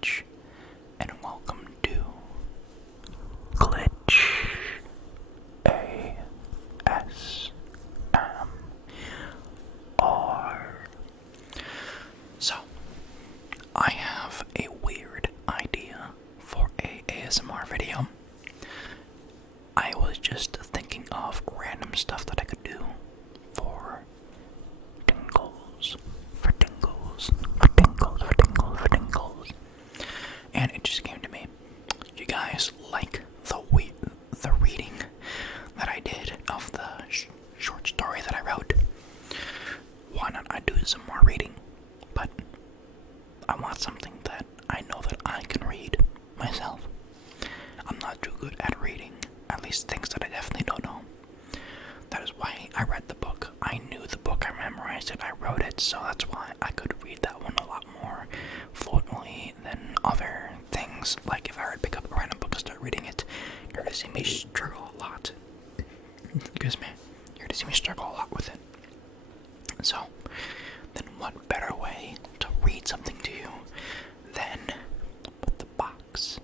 Glitch, and welcome to Glitch ASMR. So, I have a weird idea for a ASMR video. I was just thinking of random stuff that I could do for tingles, and it just came to me. You guys like the reading that I did of the short story that I wrote? Why not I do some more reading? But I want something that I know that I can read myself. I'm not too good at reading, at least things that I definitely don't know. That is why I read the book. I knew the book, I memorized it, I wrote it, so that's why I could read that one a lot more fluently than other things. Like if I were to pick up a random book and start reading it, you're gonna see me struggle a lot. Excuse me. You're gonna see me struggle a lot with it. So, then what better way to read something to you than with the box?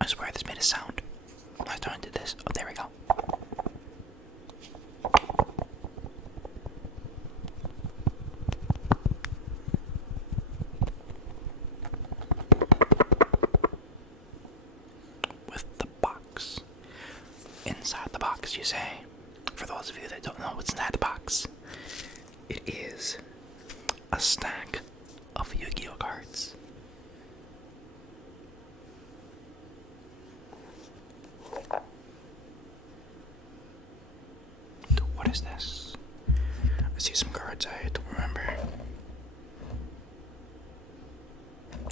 I swear this made a sound. Last time I did this. Oh, there we go. With the box. Inside the box, you say. For those of you that don't know what's inside the box, it is a stack of Yugioh cards. What is this? I see some cards I don't remember.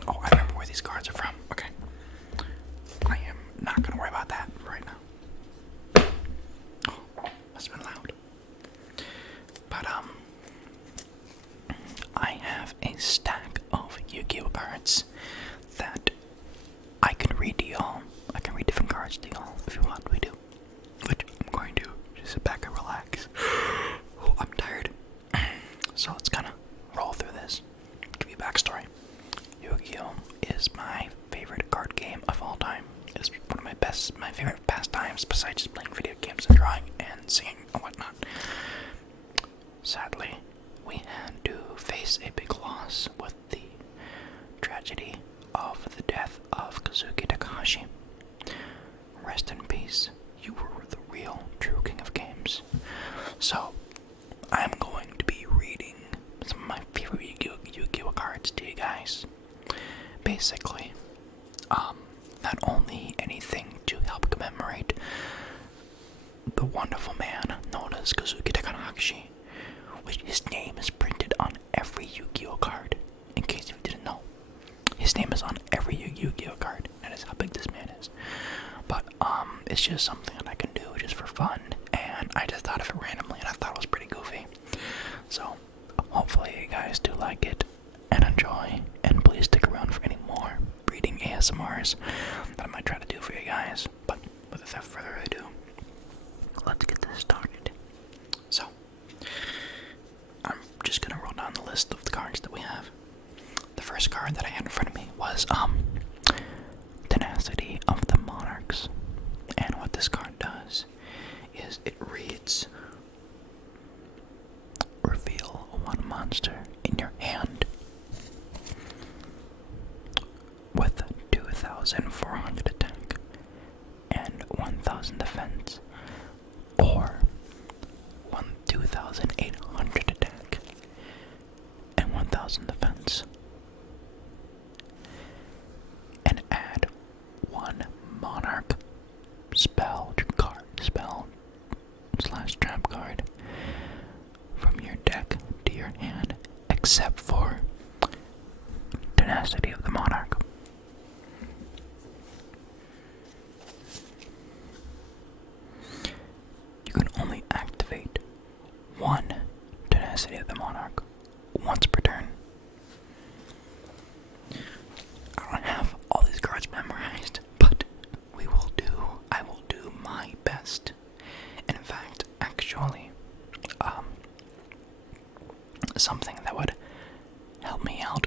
Oh, I remember where these cards are from. Okay. I am not gonna worry about that right now. Oh, must have been loud. But, I have a stack of Yu-Gi-Oh cards that I can read to y'all. I can read different cards to y'all if you want me to. Which I'm going to. Just sit back and relax. Oh, I'm tired. So let's kind of roll through this. Give you a backstory. Yu-Gi-Oh is my favorite card game of all time. It's one of my favorite pastimes besides just playing video games and drawing and singing and whatnot. Sadly, we had to face a big loss with the tragedy of the death of Kazuki Takahashi. Rest in peace. You were the real, true king of games. So, I'm going to be reading some of my favorite Yu-Gi-Oh cards to you guys. Basically, not only anything to help commemorate the wonderful man known as Kazuki Takahashi, which his name is printed on every Yu-Gi-Oh card, in case you didn't know. His name is on every Yu-Gi-Oh card. That is how big this man is. But, it's just something that I can do just for fun, and I just thought of it randomly, and I thought it was pretty goofy. So, hopefully you guys do like it, and enjoy, and please stick around for any more reading ASMRs that I might try to do for you guys. But, without further ado, let's get this started. So, I'm just gonna roll down the list of the cards that we have. The first card that I had in front of me was, Tenacity of the Monarchs. And what this card does is it reads, reveal one monster in your hand with 2,400 attack and 1,000 defense, or 2,800 attack and 1,000 defense, and add one Monarch spell / trap card from your deck to your hand, except for Tenacity of the Monarch. You can only activate one Tenacity of the Monarch once per turn. I don't have all these cards memorized, but I will do my best. And in fact, actually, something that would help me out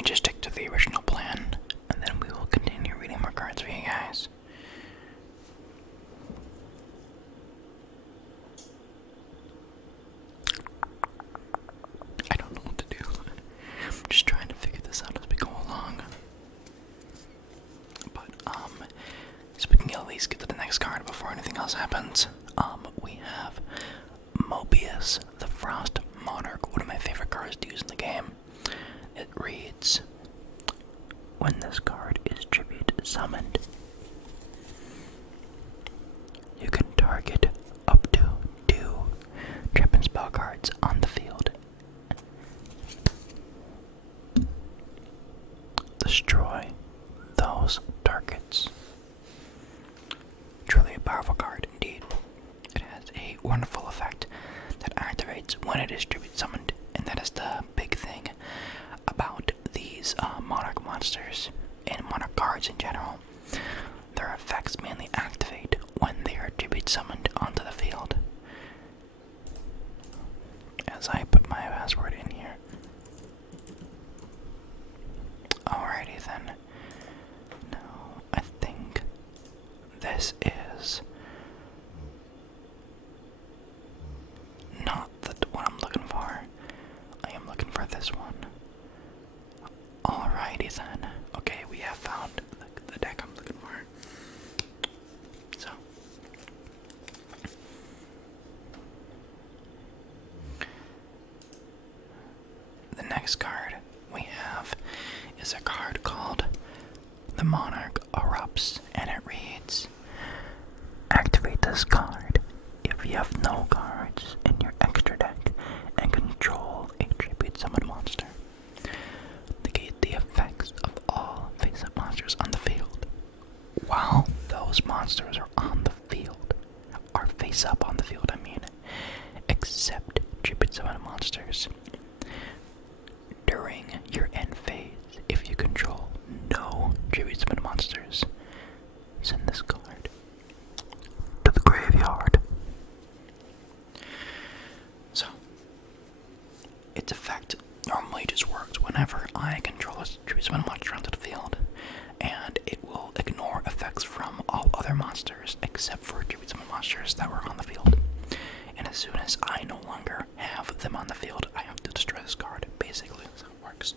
me just stick to the original plan, and then we will continue reading more cards for you guys. I don't know what to do. I'm just trying to figure this out as we go along. But, so we can at least get to the next card before anything else happens. We have Mobius, the Frost Monarch, one of my favorite cards to use in the game. It reads, when this card is tribute summoned, you can target up to 2 trap and spell cards on the field. Destroy those targets. Truly a powerful card indeed. It has a wonderful effect that activates when it is tribute summoned, and that is the big thing about these Monarch monsters and Monarch cards in general. Their effects mainly activate when they are tribute summoned onto the field. As I put my password in here. Alrighty then. Now, I think this is not the one I'm looking for. I am looking for this one. Alrighty then. Okay, we have found the deck I'm looking for. So. The next card we have is a card called the Monarch Erupts, and it reads, activate this card if you have no cards in your extra deck and control a tribute summon monster. Negate the effects of all face-up monsters on the field. While those monsters are on the field, are face-up on the field, except tribute summon monsters. During your end phase, if you control no tribute summon monsters, send this card to the graveyard. So, its effect normally just works whenever I control a tribute summon monster onto the field, and it will ignore effects from all other monsters except for tribute summon monsters that were on the field. And as soon as I no longer have them on the field, I have to destroy this card. Basically, that's how it works.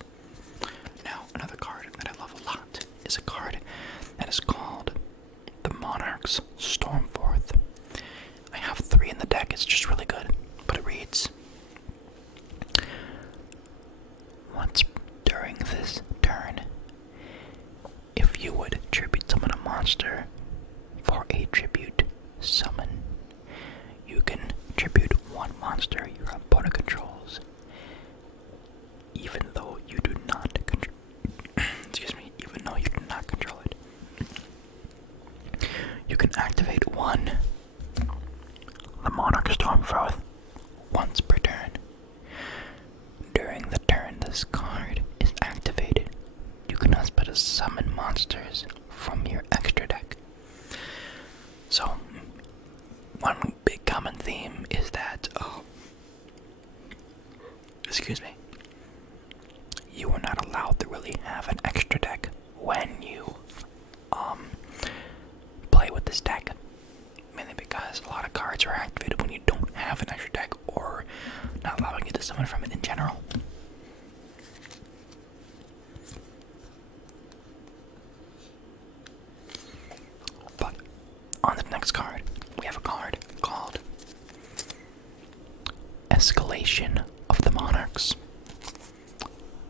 Now, another card that I love a lot is a card that is called the Monarchs Storm. I have 3 in the deck, it's just really good. But it reads, once during this turn, if you would tribute summon a monster for a tribute summon, you can tribute 1 monster your opponent controls, even though you do not control it. You can activate 1 the Monarchs Storm once per turn. During the turn this card is activated, you can also summon monsters from your extra deck. So, one big common theme is that, you are not allowed to really have an extra deck when you play with this deck. Mainly because a lot of cards are activated when you don't have an extra deck, or not allowing you to summon from it in general. But on the next card, we have a card called Escalation of the Monarchs.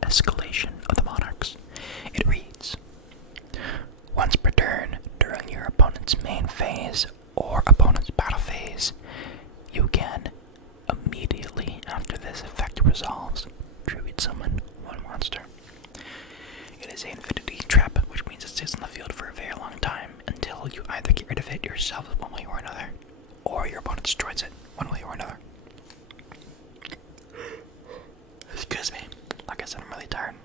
Escalation of the Monarchs. It reads, once per turn during your opponent's main phase or opponent's battle phase, you can, immediately after this effect resolves, tribute summon 1 monster. It is an infinity trap, which means it stays on the field for a very long time until you either get rid of it yourself one way or another, or your opponent destroys it one way or another. Excuse me. Like I said, I'm really tired.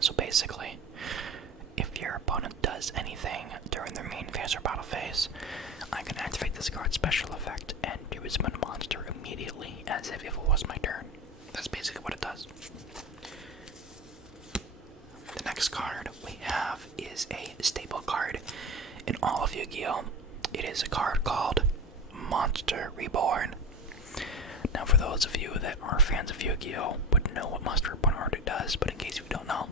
So basically, if your opponent does anything during their main phase or battle phase, I can activate this card's special effect and tribute summon a monster immediately, as if it was my turn. That's basically what it does. of Yugioh would know what Monster Report Order does, but in case you don't know,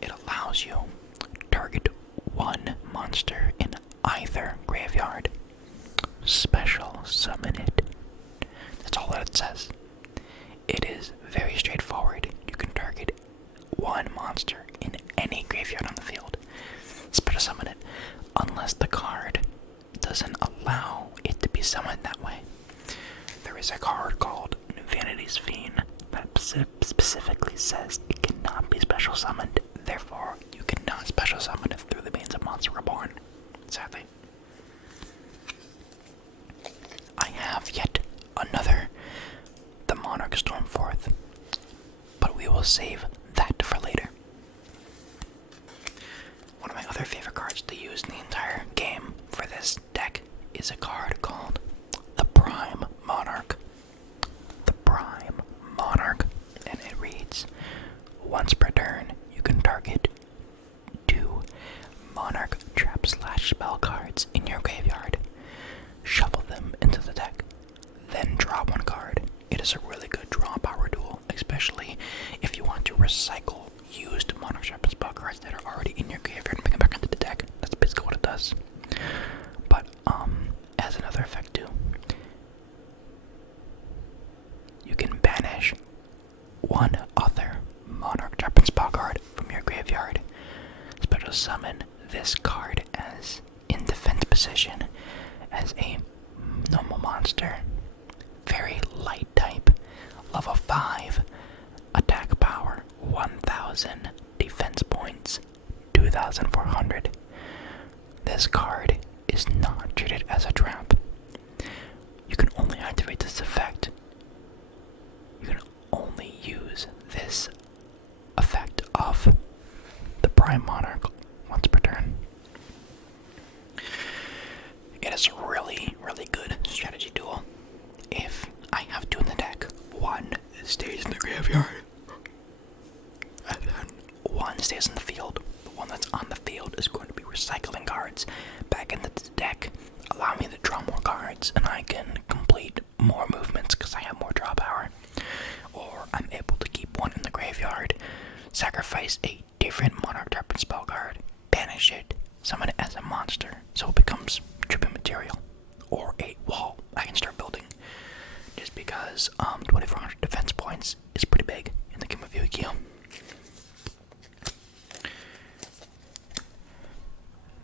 it allows you to target one monster in either graveyard. Special summon it. That's all that it says. It is very straightforward. You can target one monster in any graveyard on the field. Special summon it, unless the card doesn't allow it to be summoned that way. There is a card called Vanity's Fiend that specifically says it cannot be special summoned. Therefore, you cannot special summon it through the means of Monster Reborn. Sadly. I have yet another, the Monarchs Storm 4th, but we will save that for later. One of my other favorite cards to use in the entire game for this deck is a card called the Prime Monarch. The Prime Monarch, and it reads, once per turn, you can target 2 Monarch trap/spell cards in your graveyard. Shuffle them into the deck, then draw 1 card. It is a really good draw power tool, especially if you want to recycle used Monarch trap/spell cards that are already in your graveyard and bring them back into the deck. That's basically what it does. But as another effect too, you can banish 1 other Monarch trap/spell card from your graveyard. Special summon this card as in defense position as a normal monster. Very light type, level 5, attack power 1000, defense points 2400. This card is not treated as a trap. You can only activate this effect. You can only use this effect of the Prime Monarch once per turn. It is a really, really good strategy tool. If I have 2 in the deck, 1 stays in the graveyard, and then 1 stays in the field. The one that's on the field is going to be recycling cards back into the deck, allow me to draw more cards, and I can complete more movements because I have more draw power. Or I'm able to keep 1 in the graveyard, sacrifice a different Monarch trap and spell card, banish it, summon it as a monster, so it becomes tribute material, or a wall I can start building. Just because 2400 defense points is pretty big in the game of Yugioh.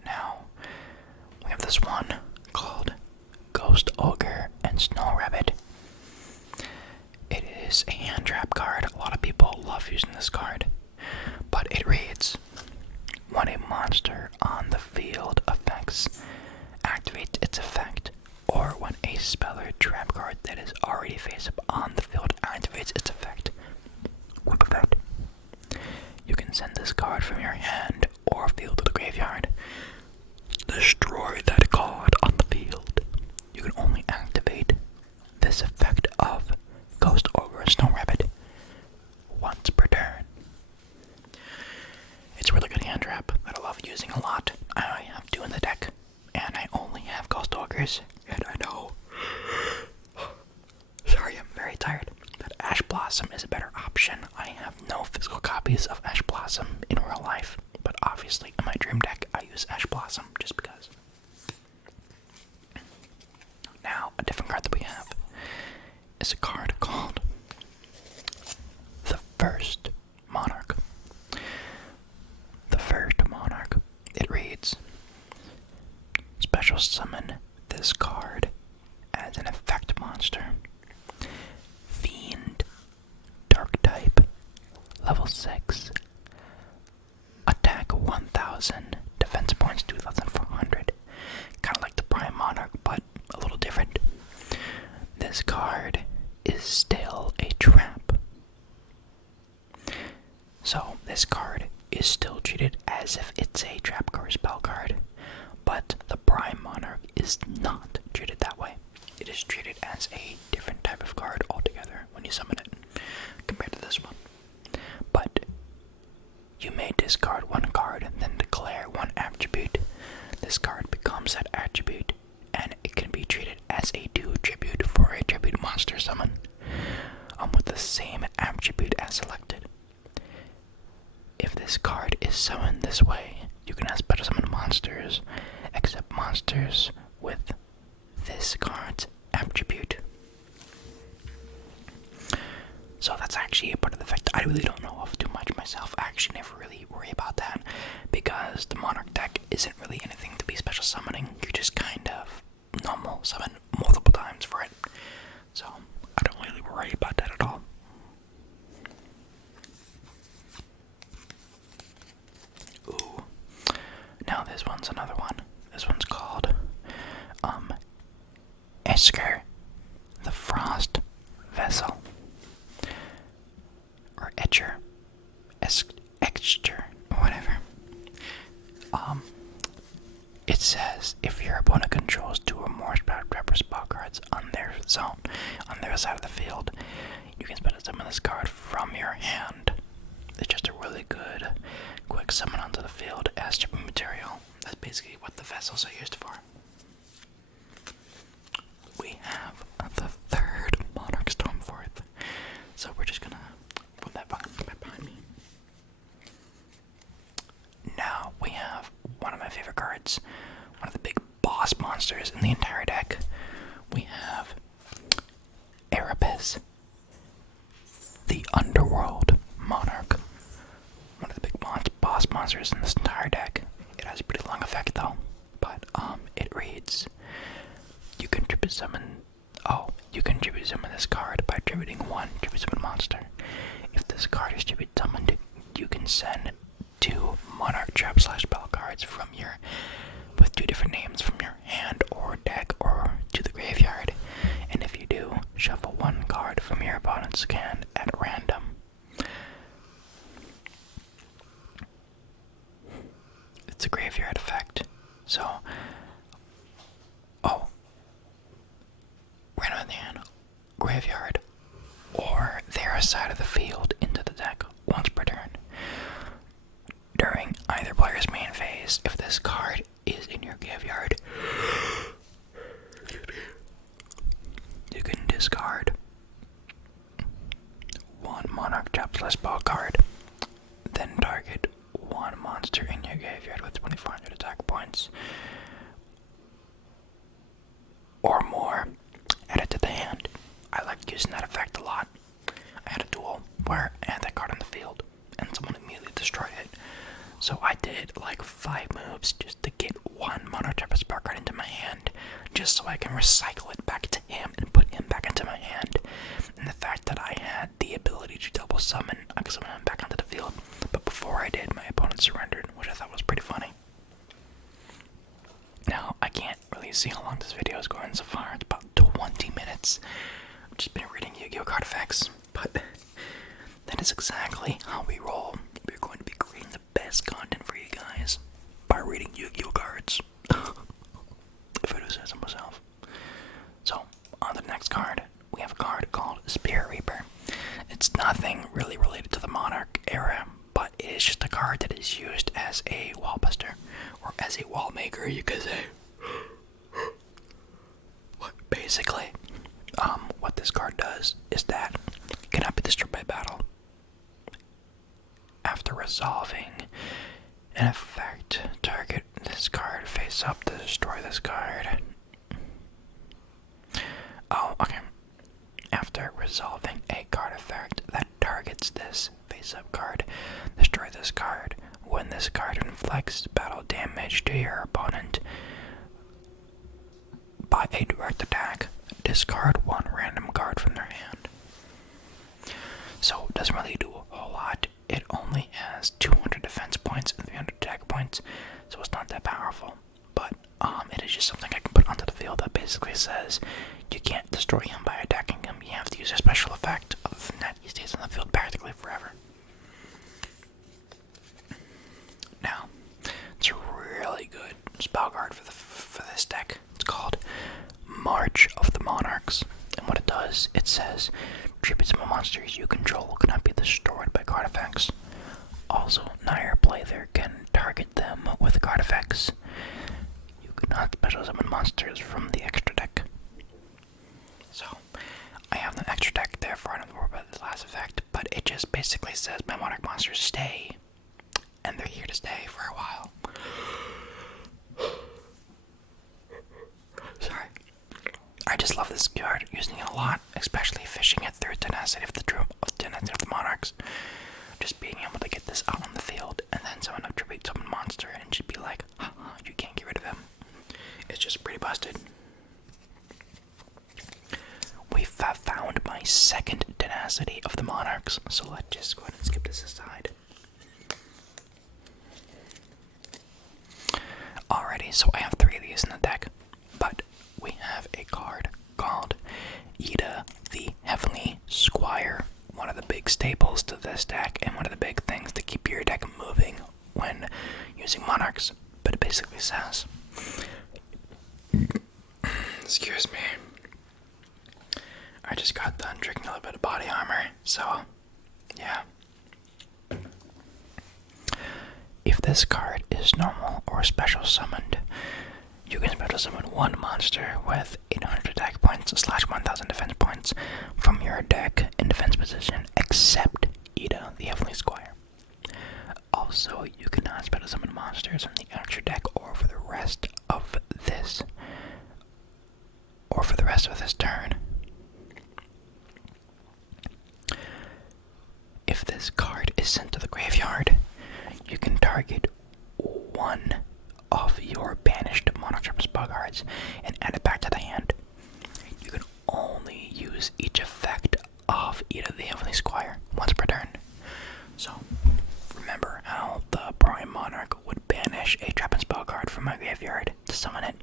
Now, we have this one called Ghost Ogre and Snow Rabbit. It is a hand trap card. A lot of people love using this card, but it reads, when a monster on the field affects activates its effect, or when a spell or trap card that is already face up on the field activates its effect. Quick effect. You can send this card from your hand or field to the graveyard. Destroy that card on the field. You can only activate this effect of Ghost Ogre and Snow Rabbit once per turn. It's a really good hand trap that I love using a lot. I have 2 in the deck, and I only have Ghost Ogres, and I know, sorry, I'm very tired, that Ash Blossom is a better option. I have no physical copies of Ash Blossom in real life, but obviously in my dream deck I use Ash Blossom just because. Now, a different card that we have is a card called the First Monarch. The First Monarch. It reads, special summon this card as an effect monster. Fiend, dark type, level 6, attack 1000, defense points 2400. Kind of like the Prime Monarch, but a little different. This card is still a trap. So this card is still treated as if it's a trap card or spell card, but the Prime Monarch is not treated that way. It is treated as a different type of card altogether when you summon it, compared to this one. But you may discard 1 card and then declare 1 attribute. This card becomes that attribute, and it can be treated as a 2 tribute for a tribute monster summon, with the same same attribute as selected. If this card is summoned this way, you can special summon monsters, except monsters with this card's attribute. So that's actually a part of the effect I really don't know of too much myself. I actually never really worry about that, because the Monarch deck isn't really anything to be special summoning. You're just kind of normal summon multiple times for it. So I don't really worry about that at all. Ooh. Now this one's another one. This one's called Esker, the Frost Vessel. Or Etcher. Exter, or whatever. It says, if your opponent controls 2 or more trapper spell cards on their zone, on their side of the field, you can special summon this card from your hand. It's just a really good, quick summon onto the field as chipping material. That's basically what the vessels are used for. We have the third Monarchs Storm 4th. So we're just gonna put that behind me. Now we have one of my favorite cards, one of the big boss monsters in the entire deck. We have Erebus, the Underworld Monarch. One of the big boss monsters in this entire deck. It has a pretty long effect though, but it reads, you can tribute summon this card by tributing 1 tribute summon monster. If this card is tribute summoned, you can send 2 Monarch trap / spell cards from with 2 different names from your hand or deck or to the graveyard. And if you do, shuffle 1 card from your opponent's hand at random. It's a graveyard effect. So, random in the hand, graveyard, or their side of the field into the deck once per turn. During either player's main phase, if this card is in your graveyard, you can discard 1 Monarch trap / spell card, then target 1 monster in your graveyard with 2400 attack points or more, add it to the hand. I like using that effect a lot. I had a duel where I had that card on the field and someone immediately destroyed it. So I did like 5 moves just to get 1 Monarch trap / spell card into my hand, just so I can recycle it back to him and put him back into my hand. And the fact that I had the ability to double summon, I could summon him back onto the field. But before I did, my opponent surrendered, which I thought was pretty funny. Now, I can't really see how long this video is going so far. It's about 20 minutes. I've just been reading Yu-Gi-Oh card effects, but that is exactly how we roll. We're going to be creating the best content for you guys by reading Yu-Gi-Oh cards. If I do say so myself. So, on to the next card, we have a card called Spirit Reaper. It's nothing really related to the Monarch era, but it is just a card that is used as a wall buster, or as a wall maker, you could say. Basically, what this card does is that it cannot be destroyed by battle. After resolving an effect, target this card face up to destroy this card. Okay. After resolving a card effect that targets this face-up card, destroy this card. When this card inflicts battle damage to your opponent by a direct attack, discard 1 random card from their hand. So it doesn't really do a whole lot. It only has 200 defense points and 300 attack points, so it's not that powerful. But it is just something I can put onto the field that basically says you can't destroy him by attacking him. You have to use a special effect. Other than that, he stays on the field practically forever. Now, it's a really good spell card for this deck. It's called March of the Monarchs. And what it does, it says, tribute summon monsters you control cannot be destroyed by card effects. Also, neither player can target them with card effects. You cannot special summon monsters from the extra deck. So, I have the extra deck there for another worry about the last effect, but it just basically says my Monarch monsters stay, and they're here to stay for a while. Sorry. I just love this card, using it a lot, especially fishing it through Tenacity of the Monarchs. Just being able to get this out on the field, and then someone attribute summon monster, and just be like, haha, you can't get rid of him. It's just pretty busted. We've found my second Tenacity of the Monarchs, so let's just go ahead and skip this aside. Alrighty, so I have 3 of these in the deck, but we have a card called Yugioh the Heavenly Squire, one of the big staples to this deck, and one of the big things to keep your deck moving when using Monarchs. But it basically says, excuse me, I just got done drinking a little bit of body armor, so yeah. If this card is normal or special summoned, you can special summon one monster with 800 attack points / 1000 defense points from your deck in defense position, except Yugioh the Heavenly Squire. Also, you cannot special summon monsters from the extra deck or for the rest of this turn. If this card is sent to the graveyard, you can target one of your banished Monarch spell cards and add it back to the hand. You can only use each effect of Yugioh the Heavenly Squire once per turn. So, remember how the Prime Monarch would banish a trap and spell card from my graveyard to summon it?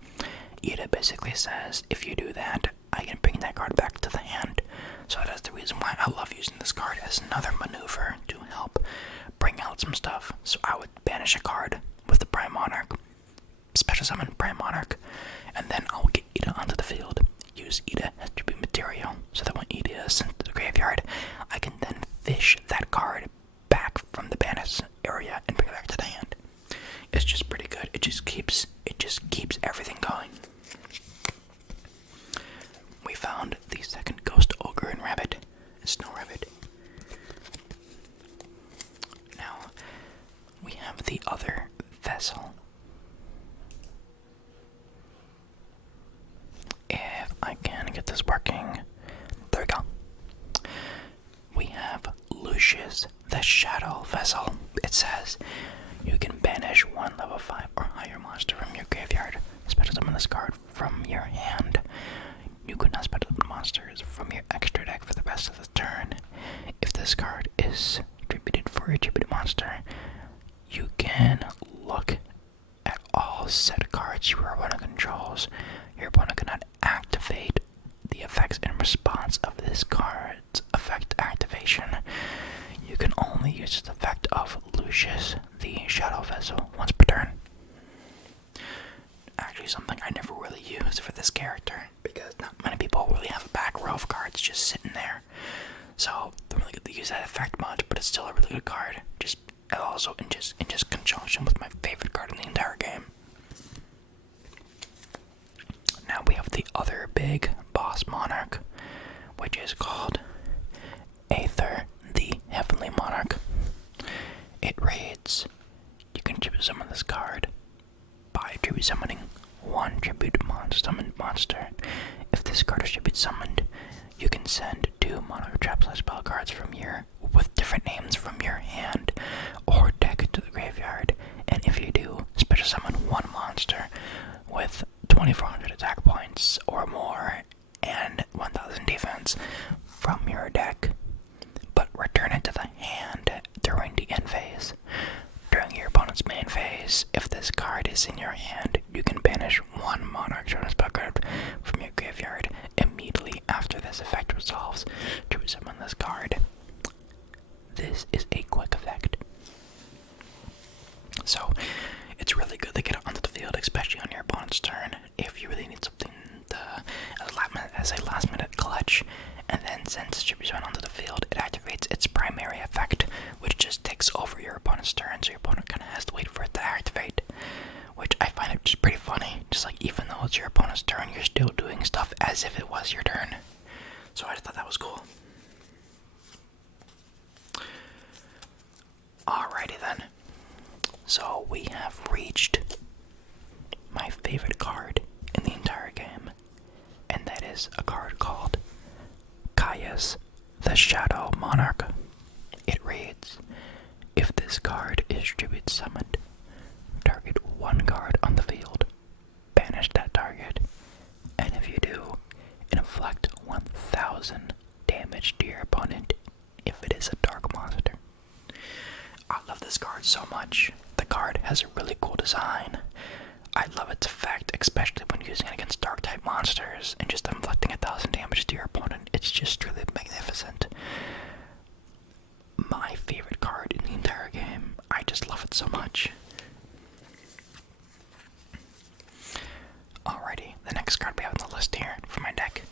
Yugioh basically says, if you do that, I can bring that card back to the hand. So that's the reason why I love using this card as another maneuver to help bring out some stuff. So I would banish a card with the Prime Monarch, special summon Prime Monarch, and then I'll get Yugioh onto the field, use Yugioh as tribute material, so that when Yugioh is sent to the graveyard, I can then fish that card back from the banish area and bring it back to the hand. It's just pretty good. It just keeps everything going. We found the second Ghost Ogre and Rabbit, Snow Rabbit. Now we have the other vessel. If I can get this working, there we go. We have Lucius the Shadow Vessel. It says you can banish one level 5 or higher monster from your graveyard. Special summon this card from your hand. You could not special summon monsters from your extra deck for the rest of the turn. If this card is attributed for a attributed monster, you can look at all set cards your opponent controls. Your opponent cannot activate the effects in response of this card's effect activation. You can only use the effect of Lucius the Shadow Vessel once per turn. Actually, something I never really use for this character, because not many people really have a back row of cards just sitting there. So, don't really get to use that effect much, but it's still a really good card. Just also in conjunction with my favorite card in the entire game. Now we have the other big boss Monarch, which is called Aether the Heavenly Monarch. It reads, you can tribute summon this card by tribute summoning one tribute summoned monster. If this card is tribute summoned, you can send 2 Monarch trap / spell cards with different names from your hand or deck to the graveyard. And if you do, special summon one monster with 2400 attack points or more and 1000 defense from your deck, but return it to the hand during the end phase. During your opponent's main phase, if this card is in your hand, you can banish one Monarch spell card from your graveyard immediately after this effect resolves to summon this card. This is a quick effect. So, it's really good to get it onto the field, especially on your opponent's turn, if you really need something as a last minute clutch. And then since distribution onto the field, it activates its primary effect, which just takes over your opponent's turn, so your opponent kind of has to wait for it to activate. Which I find it just pretty funny, just like even though it's your opponent's turn, you're still doing stuff as if it was your turn. So I thought that was reached my favorite card in the entire game, and that is a card called Kaya's the Shadow Monarch. It reads, if this card is tribute summoned, target one card on the field, banish that target, and if you do, inflict 1000 damage to your opponent if it is a dark monster. I love this card so much. The card has a really cool design. I love its effect, especially when using it against dark type monsters and just inflicting 1000 damage to your opponent. It's just really magnificent. My favorite card in the entire game. I just love it so much. Alrighty, the next card we have on the list here for my deck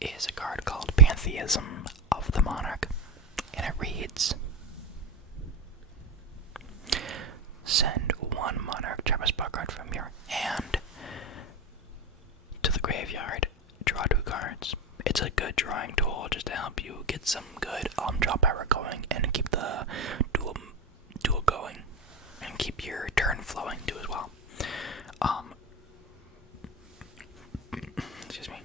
is a card called Pantheon of the Monarch, and it reads, send one Monarch trap spell card from your hand to the graveyard, draw 2 cards. It's a good drawing tool just to help you get some good draw power going and keep the duel going and keep your turn flowing too as well. Excuse me.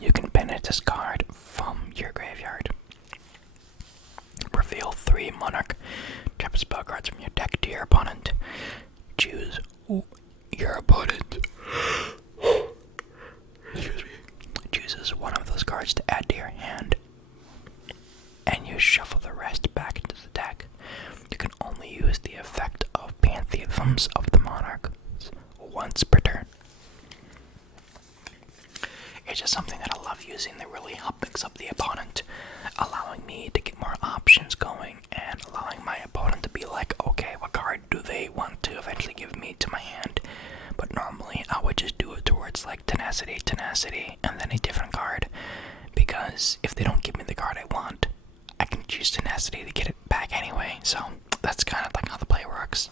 You can banish this card from your graveyard. Reveal 3 Monarch trap spell cards from your deck to your opponent. Choose your opponent. Excuse me. Chooses one of those cards to add to your hand, and you shuffle the rest back into the deck. You can only use the effect of Pantheons of the Monarch once per turn. It's just something that I love using that really helps mix up the opponent, allowing me to get more options going and allowing my opponent to be like, okay, what card do they want to eventually give me to my hand? But normally I would just do it towards like Tenacity, and then a different card, because if they don't give me the card I want, I can choose Tenacity to get it back anyway. So that's kind of like how the play works.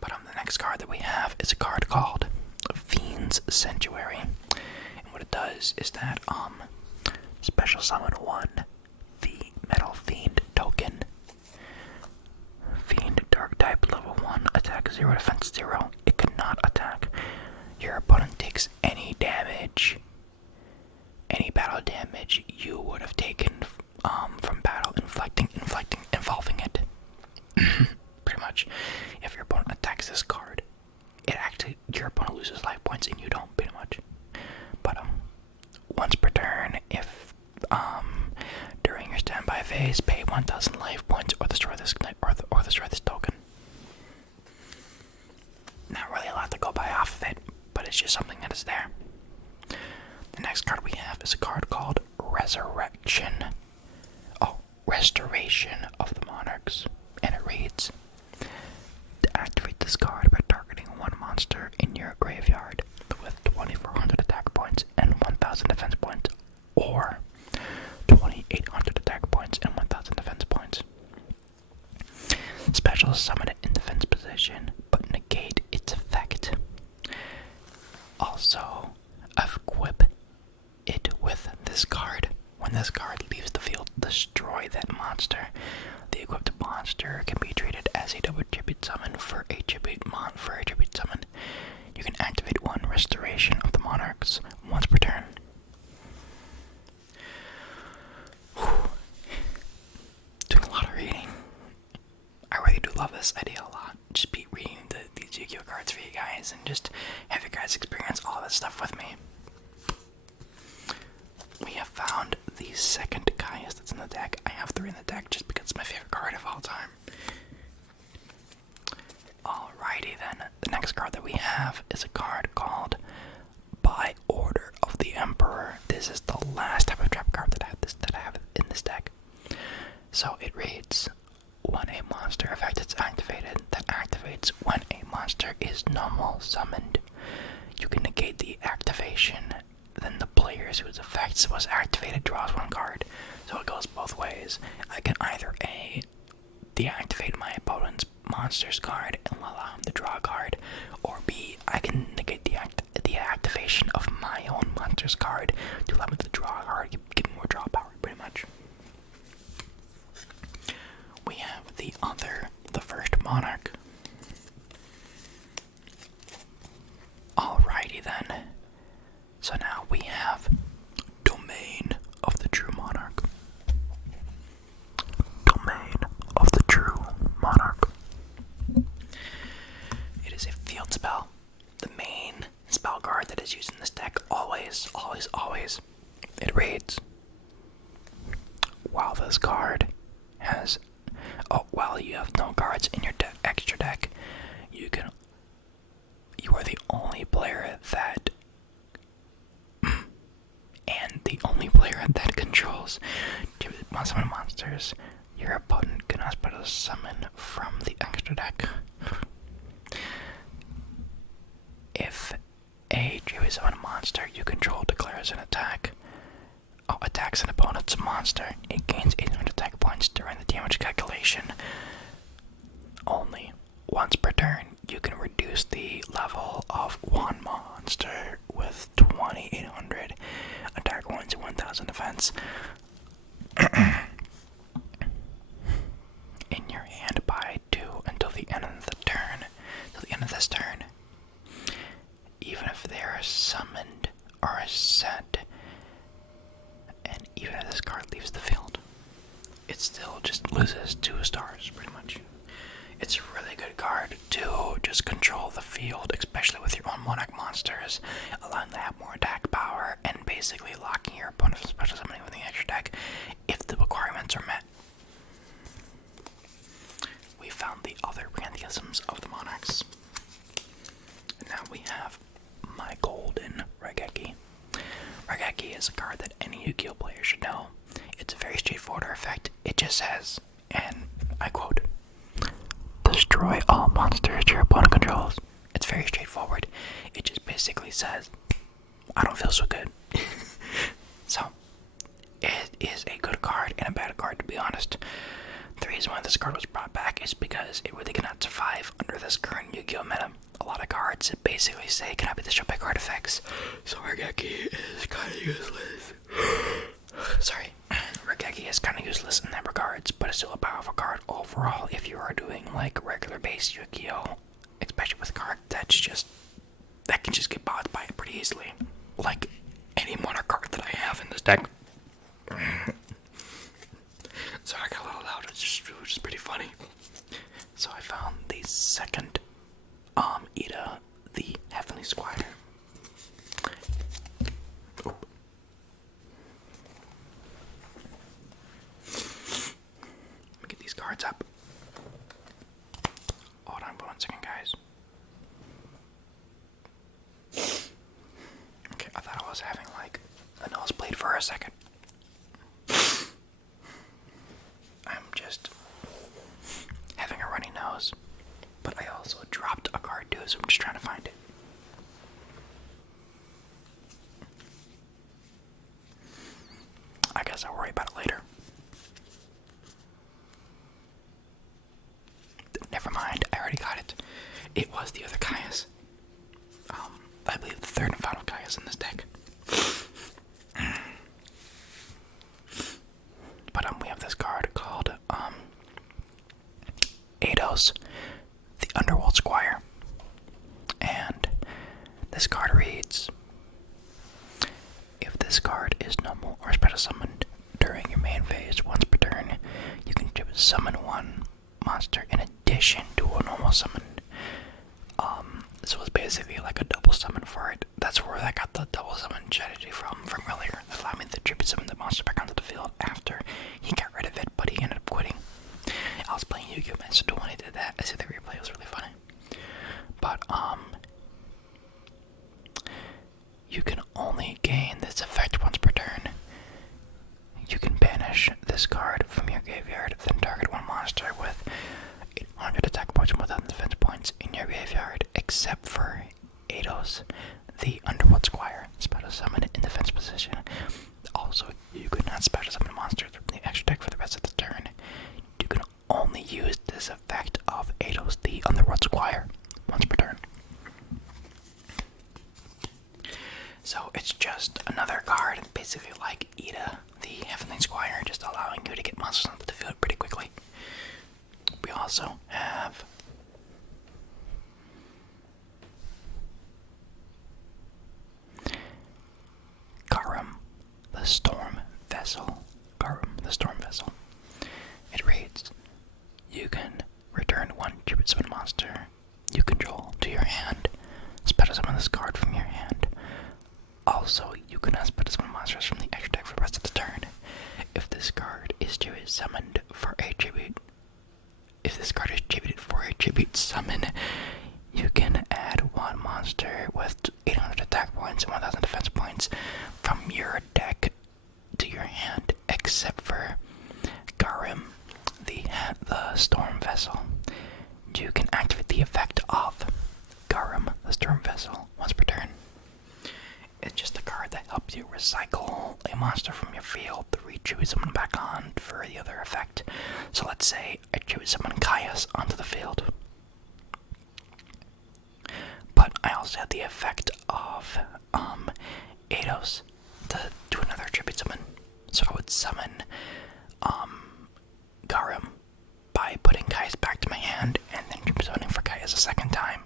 But the next card that we have is a card called Fiends Sanctuary. And what it does is that special summon 1 the Metal Fiend token. Fiend Dark type level 1, attack 0, defense 0. It cannot attack. Your opponent takes any damage, any battle damage you would have taken from battle, involving it. Pretty much, if your opponent attacks this card, your opponent loses life points and you don't, pretty much. But once per turn, if during your standby phase, pay 1000 life points or destroy this token. Not really a lot to go by off of it, but it's just something that is there. The next card we have is a card called Restoration of the Monarchs, and it reads, to activate this card by targeting 1 monster in your graveyard with 2400 attack points and 1000 defense points, or 2800 attack points and 1000 defense points. Special summon it in defense position, but negate its effect. Also, equip it with this card. When this card leaves the field, destroy that monster. The equipped monster can be treated as a double tribute summon for a tribute summon. You can activate 1 Restoration of the Monarchs once per turn. Whew. Doing a lot of reading. I really do love this idea a lot. Just be reading these Yugioh cards for you guys and just have you guys experience all this stuff with me. We have found the second Kaius that's in the deck. I have 3 in the deck just because it's my favorite card of all time. Alrighty then, the next card that we have is a card called By Order of the Emperor. This is the last type of trap card that I have in this deck. So it reads, when a monster effect is activated, that activates when a monster is normal summoned. You can negate the activation, then the players whose effect was activated draws 1 card. So it goes both ways. I can either A, deactivate my opponent's monster's card and allow him to draw a card, or B, I can negate the activation of my own monster's card to allow him to draw a card, give him more draw power, pretty much. We have the first Monarch. this card has, while you have no cards in your extra deck, you are the only player that, and the only player that controls summon monsters. Your opponent cannot special summon from the extra deck. If a tribute summon monster you control declares an attack, attacks an opponent's monster, it gains 800 attack points during the damage calculation. Only once per turn, you can reduce the level of one monster with 2,800 attack points and 1,000 defense in your hand by 2 until the end of the turn. Till the end of this turn, even if they are summoned or set, and even if this card leaves the field, it still just loses 2 stars, pretty much. It's a really good card to just control the field, especially with your own Monarch monsters, allowing them to have more attack power, and basically locking your opponent from special summoning with the extra deck if the requirements are met. We found the other pantheisms of the Monarchs. And now we have my golden Raigeki. Ragaki is a card that any Yugioh player should know. It's a very straightforward effect. It just says, and I quote, destroy all monsters your opponent controls. It's very straightforward. It just basically says, I don't feel so good. So, it is a good card and a bad card, to be honest. The reason why this card was brought back is because it really cannot survive under this current Yu-Gi-Oh meta. A lot of cards that basically say cannot be destroyed by card effects. So Rageki is kind of useless. Sorry. Rageki is kind of useless in that regards, but it's still a powerful card overall if you are doing like regular base Yu-Gi-Oh, especially with a card that can just get bought by it pretty easily. Like any Monarch card that I have in this deck. So I got a little loud, which is pretty funny. So I found the second Ida, the Heavenly Squire. Oh. Let me get these cards up. Hold on for 1 second, guys. Okay, I thought I was having like a nosebleed for a second. I'm just having a runny nose, but I also dropped a card too, so I'm just trying to find it. I guess I'll worry about it later. Never mind, I already got it. It was the other Kaias. I believe the third and final Kaias in this deck. But we have this card called Adoles, the Underworld Squire. And this card reads, if this card is normal or special summoned during your main phase once per turn, you can summon one monster in addition to a normal summon. So it's basically like a double summon for it. That's where I got the double summon strategy from earlier. That allowed me to tribute summon the monster back onto the field after he got rid of it, but he ended up quitting. I was playing Yu-Gi-Oh! Master Duel when I did that. I said the replay was really funny. But you can only gain this effect once per turn. You can banish this card from your graveyard, then target one monster with 800 attack points and 1,000 defense points in your graveyard, except for Adoles, the Underworld Squire, special summon in defense position. Also, you could not special summon monsters from the extra deck for the rest of the turn. You can only use this effect of Adoles, the Underworld Squire, once per turn. So it's just another card, basically like Ida, the Heavenly Squire, just allowing you to get monsters onto the field pretty quickly. We also have Krum, the Storm Vessel. Krum, the Storm Vessel. It reads, you can return one tribute summon monster you control to your hand. Special summon this card from your hand. Also, you cannot special summon monsters from the extra deck for the rest of the turn. If this card is tribute summoned for a tribute. If this card is tributed for a tribute summon, you can add one monster with 800 attack points and 1000 defense points from your deck to your hand, except for Krum, the Storm Vessel. You can activate the effect of Krum, the Storm Vessel, once per turn. It's just a card that helps you recycle a monster from your field to re-tribute someone back on for the other effect. So let's say I tribute summon Caius onto the field. But I also have the effect of Adoles to do another tribute summon. So I would summon Krum by putting Caius back to my hand and then tribute summoning for Caius a second time.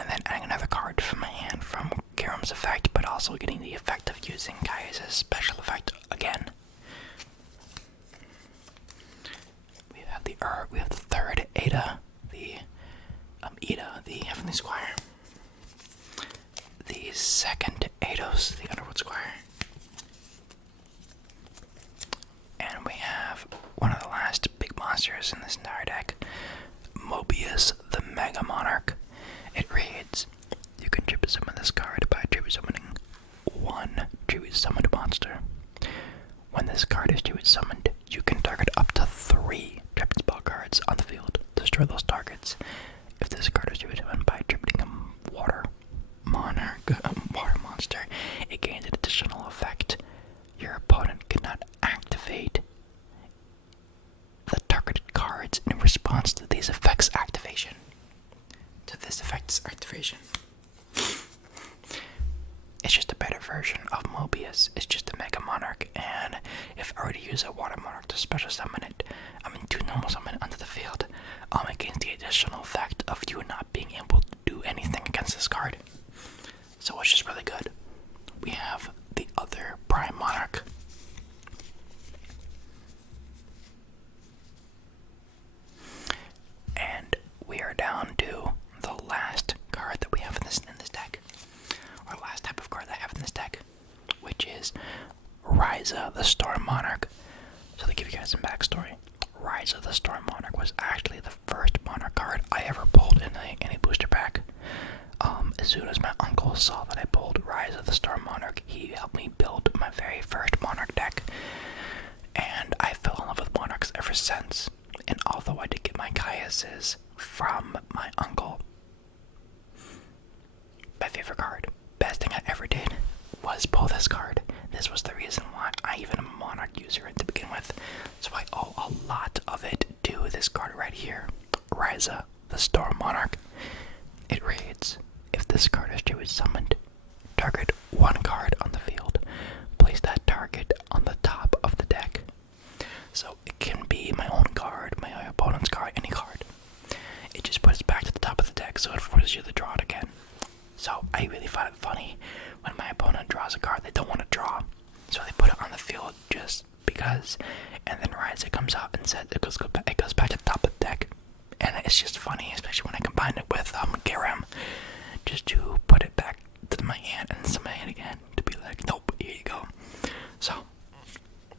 And then adding another card from my hand from Krum's effect, but also getting the effect of using Caius' special effect again. We have the third Ada, the Heavenly Squire. The second Adoles, the Underworld Squire. And we have one of the last big monsters in this entire deck, Mobius, the Mega Monarch. It reads, you can tribute summon this card by tribute summoning one tribute summoned monster. When this card is tribute summoned, you can target up to 3 tribute spell cards on the field. Destroy those targets. If this card is tribute summoned by tributing a water monster, it gains an additional effect. Your opponent cannot activate the targeted cards in response to these effects activation. It's just a better version of Mobius. It's just a Mega Monarch, and if I were to use a Water Monarch to special summon it, to normal summon it onto the field, it gains the additional effect of you not being able to do anything against this card. So it's just really good. We have the other Prime Monarch. And we are down to the last card that we have in this deck, or last type of card that I have in this deck, which is Rizza, the Storm Monarch. So to give you guys some backstory, Rizza, the Storm Monarch was actually the first Monarch card I ever pulled in a booster pack. As soon as my uncle saw that I pulled Rizza, the Storm Monarch, he helped me build my very first Monarch deck, and I fell in love with Monarchs ever since. And although I did get my Caius's from my uncle, my favorite card, best thing I ever did, was pull this card. This was the reason why I even am a Monarch user to begin with. So I owe a lot of it to this card right here, Rizza, the Storm Monarch. It reads, if this card is tribute summoned, target one card on the field. Place that target on the top of the deck. So it can be my own card, my opponent's card, any card. It just puts it back to the top of the deck, so it forces you to draw it again. So I really find it funny when my opponent draws a card they don't want to draw, so they put it on the field just because, and then Rizza comes out and says it goes back to the top of the deck, and it's just funny, especially when I combine it with Krum, just to put it back to my hand and summon it again to be like, nope, here you go. So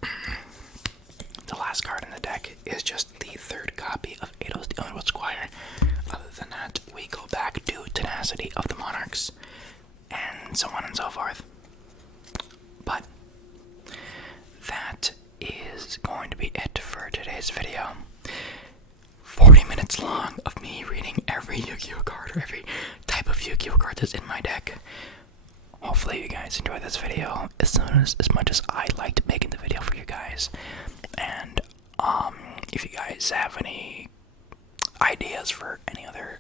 the last card in the deck is just the third copy of Adoles, the Underworld Squire. Other than that, we go back to Tenacity of the Monarchs, and so on and so forth. But that is going to be it for today's video. 40 minutes long of me reading every Yu-Gi-Oh card, or every type of Yu-Gi-Oh card that's in my deck. Hopefully you guys enjoyed this video as much as I liked making the video for you guys. And if you guys have any ideas for any other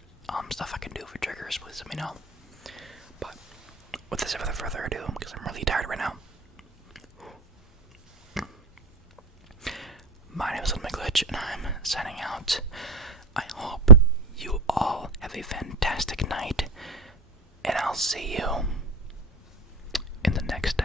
stuff I can do for triggers, please let me know. But without further ado, because I'm really tired right now, my name is Glitch, and I'm signing out. I hope you all have a fantastic night, and I'll see you in the next